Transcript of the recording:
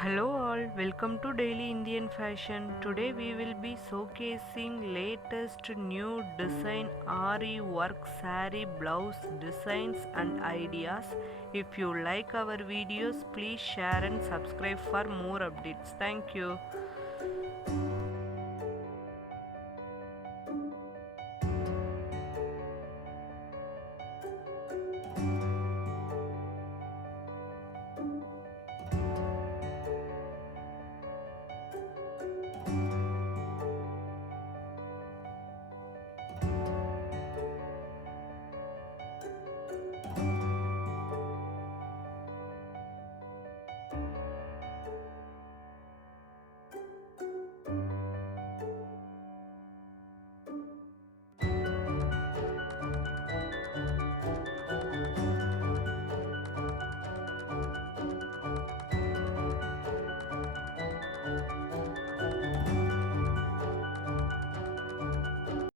Hello all, welcome to Daily Indian Fashion. Today we will be showcasing latest new design Aari work saree blouse designs and ideas. If you like our videos, please share and subscribe for more updates. Thank you.